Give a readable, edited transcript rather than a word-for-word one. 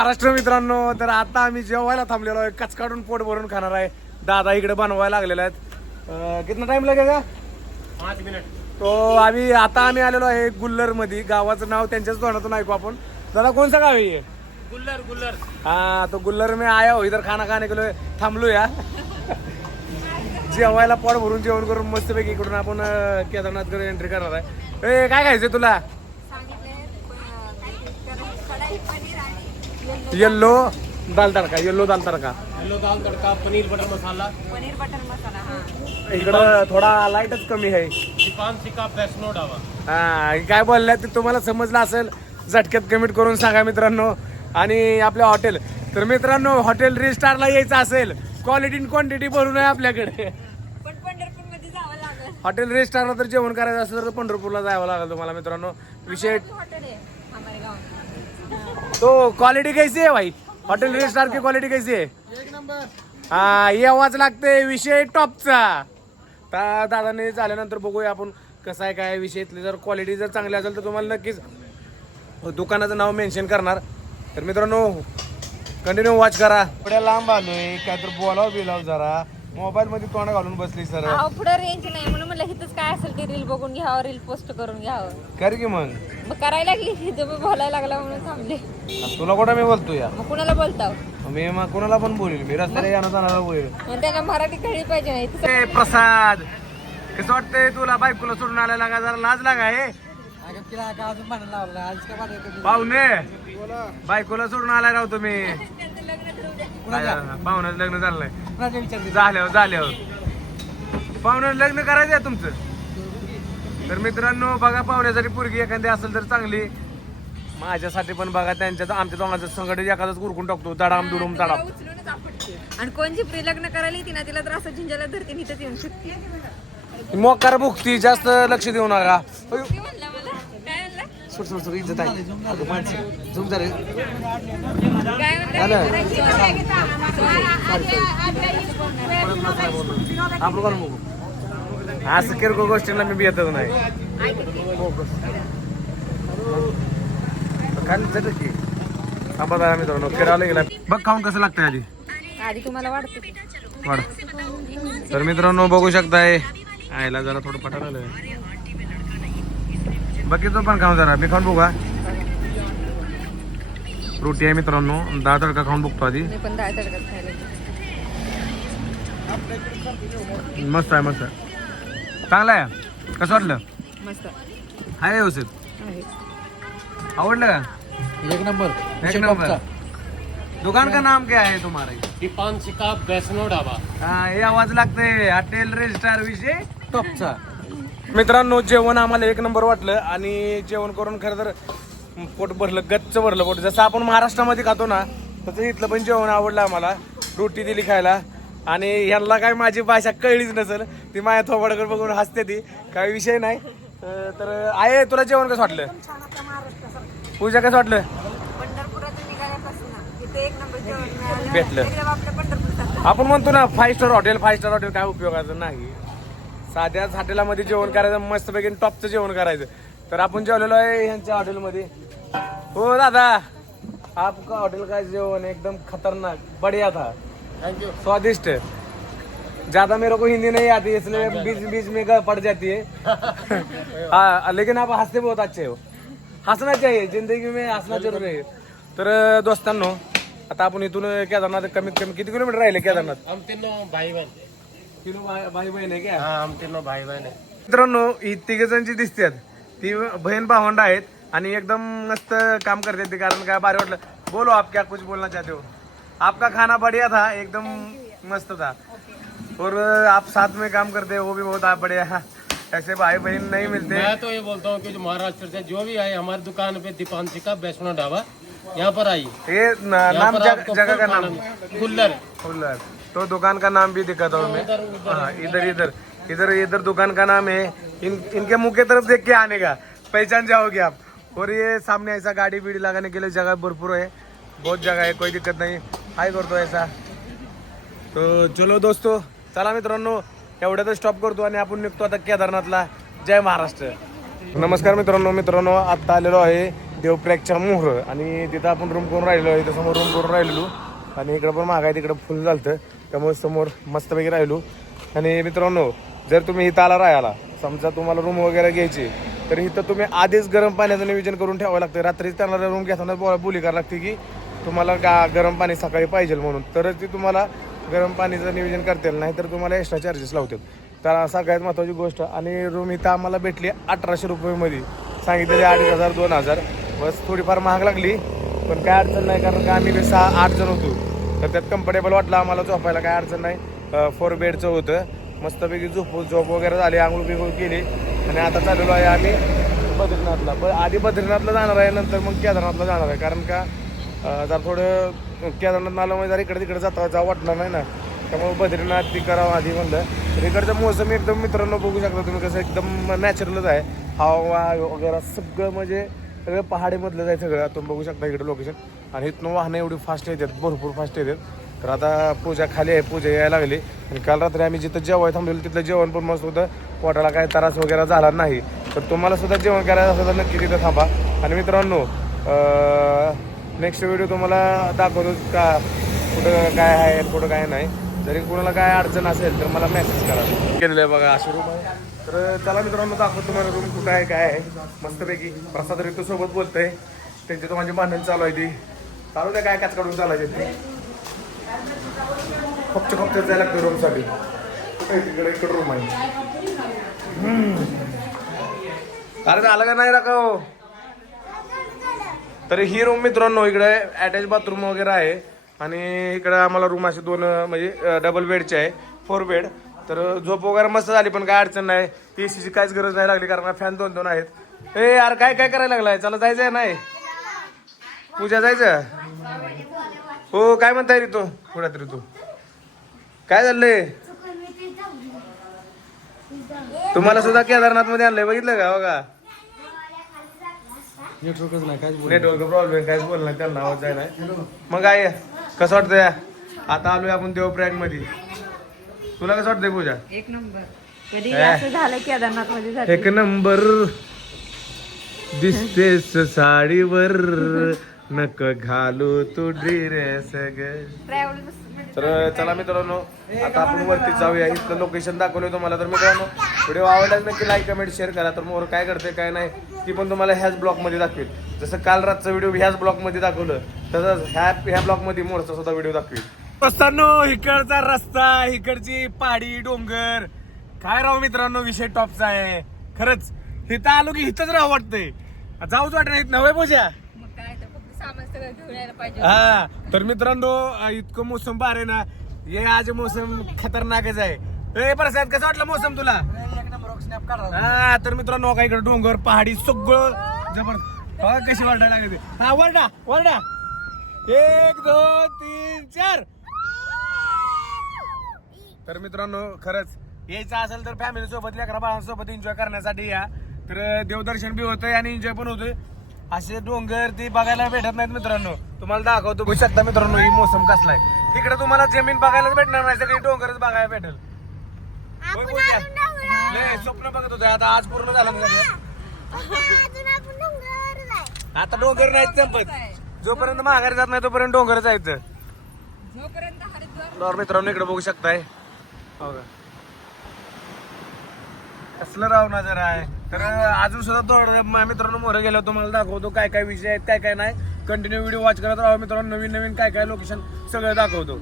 महाराष्ट्र मित्रांनो, तर आता आम्ही जेवायला थांबलेलो आहे. कच काढून पोट भरून खाणार आहे. दादा इकडे बनवायला लागलेले आहेत. कितना टाइम लगेगा? 5 मिनिट. तो आम्ही आलेलो आहे गुल्लर मध्ये. गावाचं नाव त्यांच्याच तोंडातून ऐकू आपण. दादा कोणसा गाव आहे ये? गुल्लर गुल्लर. हाँ, तो गुल्लर में आया हो. इधर खाना खाने के लिए थांबलो या. जेवायला पोट भरून जेवण करून मस्तपैकी इकडून आपण केदारनाथकडे एंट्री करणार आहे. ए काय खायचंय तुला? येल्लो दाल तडका. येल्लो दाल तडका. येलो दाल तड़का, पनीर बटर मसाला. पनीर बटर मसाला. हाँ, इकडं थोडा लाईटच कमी आहे. दीपांशी का वैष्णो ढाबा. हा, काय बोलल्या ते तुम्हाला समजलं असेल. झटक्यात कमेंट करून सांगा मित्रांनो. आणि आपल्या हॉटेल, तर मित्रांनो हॉटेल रिस्टारला यायचं असेल, क्वालिटी आणि क्वांटिटी भरून आहे आपल्याकडे. पण पंढरपूर मध्ये जावं लागेल. हॉटेल रिस्टारला तर जेवण करायचं असेल तर पंढरपूरला जावं लागेल तुम्हाला मित्रांनो. विषय हॉटेल आहे हमारे गाव. तो क्वालिटी कैसी है भाई? हॉटेल रिस्टार की क्वालिटी कैसी है? एक नंबर. हा, यावाच लागते. विषय टॉपचा. तर दादाने झाल्यानंतर बघूया आपण कसं आहे काय विषय. जर क्वालिटी जर चांगली असेल तर तुम्हाला नक्कीच दुकानाचं नाव मेन्शन करणार. तर मित्रांनो कंटिन्यू वॉच करा. थोड्या लांब आलोय, काय तर बोलाव बिलाव जरा. मोबाईल मध्ये तोंड घालून बसली सर. अहो पुढे रेंज नाही म्हणून म्हणलं इथंच काय असेल ते रील बघून घ्यावं, रील पोस्ट करून घ्यावं. कर की मग. मग करायला लागली तुम्ही बोलायला लागला म्हणून थांबले. तुला कुठं मी बोलतो या? मग कुणाला बोलताव? मी मग कुणाला पण बोलेल. मी रस्त्याला येणार जाणार बोलेल. मग त्याला मराठी कळली पाहिजे नाही इथं. ए प्रसाद, कसं वाटतंय तुला? बायकोला सोडून आलेला का? जरा लाज लागा हे पाहुणे. बायकोला सोडून आलाय राव तुम्ही. पाहुण्याचं लग्न झालंय. झाल्यावर पाहुण्याचं लग्न करायचं आहे तुमचं. तर मित्रांनो बघा, पाहुण्यासाठी पोरगी एखादी असेल तर चांगली. माझ्यासाठी पण बघा. त्यांच्या आमच्या दोघांचं संकट एखादंच उरकून टाकतो. तडाम दुडूम तडाम. उचलूनच आपटते. आणि कोण जी प्री लग्न करायला येते ना तिला तर असं झिंजाला धरते आणि इथंच येऊन शकते. मोकार भुकती. जास्त लक्ष देऊ नका. ती म्हणला मला काय म्हणला सोड इज्जत आहे. झूम झाले. काय आपण कोण बघू असं किरकोळ गोष्टींना मी येतच नाही. मित्रांनो फिरायला गेला. बघ खाऊन कसं लागतंय आधी. आधी तुम्हाला वाटतं वाढ. तर मित्रांनो बघू शकताय. आयला जरा थोडं पटायला आलंय. बघितलं पण खाऊन जरा. मी खाऊन बघू. रोटी आहे मित्रांनो. डाळ तडका खाऊन बघतो आधी. मी पण डाळ तडका खायला. मस्त आहे मस्त आहे. चांगलं आहे. कसं वाटलं? मस्त आहे व्यवस्थित. आहे. आवडलं का? एक नंबर. एक नंबर. दुकान का नाम क्या है तुम्हारा? दीपांशी का वैष्णो ढाबा. हा, हे आवाज लागते. हॉटेल रेस्टार विषय टॉपचा. मित्रांनो जेवण आम्हाला एक नंबर वाटलं. आणि जेवण करून खरं तर पोट भरलं, गच्च भरलं पोट. जसं आपण महाराष्ट्रामध्ये खातो ना तसं इथलं पण जेवण आवडलं आम्हाला. रोटी दिली खायला. आणि ह्यांना काय माझी भाषा कळलीच नसेल. ती माझ्या थोबाडाकडे बघून हसते ती. काही विषय नाही. तर आहे. तुला जेवण कसं वाटलं? पूजा कसं वाटलं? पंढरपुरात निघाल्यापासून इथे एक नंबर जेवण मिळालं. भेटलं. एकदम आपल्या पंढरपूर आपण म्हणतो ना 5 स्टार हॉटेल. 5 स्टार हॉटेल काय उपयोगाचं नाही. साध्याच हॉटेलामध्ये जेवण करायचं, मस्तपैकी टॉपचं जेवण करायचं. तर आपण जेवलेलो आहे ह्यांच्या हॉटेलमध्ये. हो दादा, आपका होटल का जेवण एकदम खतरनाक बढ़िया था. Thank you. स्वादिष्ट. ज्यादा मेरे को हिंदी नहीं आती इसलिए बीच बीच में पड़ जाती है. हाँ, लेकिन आप हंसते बहुत अच्छे हो. हसना चाहिए जिंदगी में, हसना जरूर आहे. तर दोस्तांनो आता आपण इथून केदारनाथ कमीत कमी किती किलोमीटर राहिले केदारनाथ? हम तीनों भाई बहन. भाई बहीण आहे क्या? हाँ, हम तीनों भाई बहन है. मित्रांनो ही तिघ जणची दिसतात. ती बहीण भावंड आहेत. आणि एकदम मस्त काम करते ती. कारण काय भारी वाटलं. बोलो आप क्या कुछ बोलना चाहते हो? आपका खाना बढ़िया था, एकदम मस्त था. और आप साथ में काम करते हो वो भी बहुत बढ़िया. ऐसे भाई बहन नहीं मिलते. मैं तो ये बोलता हूँ कि जो महाराष्ट्र से जो भी आए हमारी दुकान पे दीपांशी का वैष्णो ढाबा, यहाँ पर आइए. ये यहाँ नाम पर आपको जगह का फुल नाम खाना- गुल्लर. गुल्लर. तो दुकान का नाम भी दिखाता हूँ मैं. हाँ, इधर इधर इधर इधर दुकान का नाम है. इनके मुंह की तरफ देख के आने का, पहचान जाओगे आप. और ये सामने ऐसा गाड़ी बीड़ी लगाने के लिए जगह भरपूर है. बहुत जगह है, कोई दिक्कत नहीं. हाय करतो ऐसा. तो चलो दोस्तों, चला मित्रांनो एवढ्यातच स्टॉप करतो आणि आपण निघतो आता केदारनाथला. जय महाराष्ट्र. नमस्कार मित्रांनो. आता आलेलो आहे देवप्रयागच्या मोहर आणि तिथं आपण रूम करून राहिलो, इथं समोर रूम करून राहिलेलो आणि इकडं पण महाग आहे, तिकडं फुल झालतं त्यामुळे समोर मस्तपैकी राहिलो. आणि मित्रांनो जर तुम्ही इथं आला राहायला, समजा तुम्हाला रूम वगैरे घ्यायची तर इथं तुम्ही आधीच गरम पाण्याचं नियोजन करून ठेवावं लागतं. रात्रीच त्यांना रूम घेताना बोली करावं लागते की तुम्हाला गरम पाणी सकाळी पाहिजे म्हणून, तरच ती तुम्हाला गरम पाणीचं नियोजन करतील, नाहीतर तुम्हाला एक्स्ट्रा चार्जेस लावतात. तर सगळ्यात महत्त्वाची गोष्ट. आणि रूम इथं आम्हाला भेटली 1800 रुपयेमध्ये, सांगितलेले 2500 2000. बस थोडीफार महाग लागली पण काय अडचण नाही, कारण का आम्ही 6-8 जण होतो तर त्यात कम्फर्टेबल वाटलं आम्हाला. झोपायला काय अडचण नाही. 4 बेडचं होतं. मस्तपैकी झोप वगैरे झाली, आंघोळ बिंघोळ केली आणि आता चाललेलो आहे आम्ही बद्रीनाथला. पण आधी बद्रीनाथला जाणार आहे, नंतर मग केदारनाथला जाणार आहे. कारण का जर थोडं केदारनाथ आलं म्हणजे जर इकडे तिकडे जाऊ वाटणार नाही ना, त्यामुळे बद्रीनाथ ती करावं आधी म्हणलं. तर इकडचं मोसम एकदम मित्रांनो बघू शकता तुम्ही, कसं एकदम नॅचरलच आहे. हवा वगैरे सगळं म्हणजे सगळं पहाडीमधलं आहे सगळं. तुम्ही बघू शकता इकडे लोकेशन. आणि इथनं वाहनं एवढी फास्ट येतात, भरपूर फास्ट येतात. तर आता पूजा खाली आहे, पूजा यायला लागली. आणि काल रात्री आम्ही जिथं जेवाय थांबलेलं तिथलं जेवण पण मस्त होतं, पोटाला काय त्रास वगैरे झाला नाही. तर तुम्हाला सुद्धा जेवण करायचं असेल तर नक्की तिथं थांबा. आणि मित्रांनो नेक्स्ट व्हिडिओ तुम्हाला दाखवतो का कुठं काय आहे कुठं काय नाही. जरी कोणाला काय अडचण असेल तर मला मेसेज करा. केलेलं आहे बघा अशी रूम आहे. तर चला मित्रांनो दाखवतो तुम्हाला रूम कुठं आहे काय आहे. मस्तपैकी प्रसाद ऋतू सोबत बोलतंय, त्यांची तर माझी भांडण चालू आहे, ती चालू द्या काय काच काढून चालायचे ते खपच्या जायला लागतं रूमसाठी. तिकडे इकडं रूम आहे. अरे आलं का नाही राखाव. तर ही रूम मित्रांनो इकडे अटॅच बाथरूम वगैरे आहे. आणि इकडे आम्हाला रूम असे 2 म्हणजे डबल बेडचे आहे, 4 बेड. तर झोप वगैरे मस्त झाली पण काय अडचण नाही. एसीची काहीच गरज नाही लागली कारण फॅन 2 आहेत. ए यार काय काय करायला लागलाय, चला जायचं आहे नाही पूजा जायचं. हो काय म्हणताय रे तू पुढ्यात रे तू काय झालंय. तुम्हाला सुद्धा केदारनाथ मध्ये आणलंय बघितलं का बघा. नेटवर्कच नाही, काय नेटवर्क प्रॉब्लेम काहीच बोलणार त्यांना आवाज जाय नाही. मग काय कसं वाटतंय आता आलोय आपण देवप्रयाग मध्ये. तुला कसं वाटतंय पूजा. एक नंबर. कधी असं झालं केदारनाथ मध्ये जाते. एक नंबर दिसतेस साडीवर नक घालू तू ड्रेस ग. तर चला मित्रांनो आता आपण वरती जाऊया. इथलं लोकेशन दाखवलंय तुम्हाला. तर मित्रांनो व्हिडिओ आवडल्यास नक्की लाईक कमेंट शेअर करा. तर मोर काय करते काय नाही ती पण तुम्हाला ह्याच ब्लॉगमध्ये दाखवेल. जसं काल रातचा व्हिडिओ ह्याच ब्लॉगमध्ये दाखवलं तसंच ह्या ब्लॉगमध्ये मोरचा सुद्धा व्हिडिओ दाखवेल. रस्तानो इकडचा रस्ता, इकडची पहाडी डोंगर काय राहू मित्रांनो विषय टॉपचा आहे खरंच. इथं आलो की इथंच राहू वाटतंय, जाऊच वाटत नाही नव्हे पूजा. हा तर मित्रांनो इतकं मोसम भारी ना, हे आज मोसम खतरनाकच आहे. ए प्रसाद कसं वाटलं मोसम तुला. हा तर मित्रांनो का इकडे डोंगर पहाडी सगळं जबरदस्त. कशी वाटायला लागते. हा वरडा वरडा 1 2 3 4. तर मित्रांनो खरंच यायचं असेल तर फॅमिली सोबत लेकरा बाळांसोबत एन्जॉय करण्यासाठी या. तर देवदर्शन बी होतंय आणि एन्जॉय पण होतोय. असे डोंगर ती बघायला भेटत नाहीत मित्रांनो. तुम्हाला दाखवतो बघू शकता मित्रांनो ही मोसम कसलाय. तिकडे तुम्हाला जमीन बघायलाच भेटणार नाही, सगळी डोंगरच बघायला भेटेल. स्वप्न बघत होते आता आज पूर्ण झालं. आता डोंगर नाहीत संपत. जोपर्यंत माघारी जात नाही तोपर्यंत डोंगर जायचं. मित्रांनो इकडे बघू शकताय कसलं राव नजर आहे. तर अजून सुद्धा थोडं मित्रांनो मोरं गेलो तुम्हाला दाखवतो काय काय विषय आहेत काय काय नाही. कंटिन्यू व्हिडिओ वॉच करत राहा मित्रांनो. नवीन नवीन काय काय लोकेशन सगळं दाखवतो.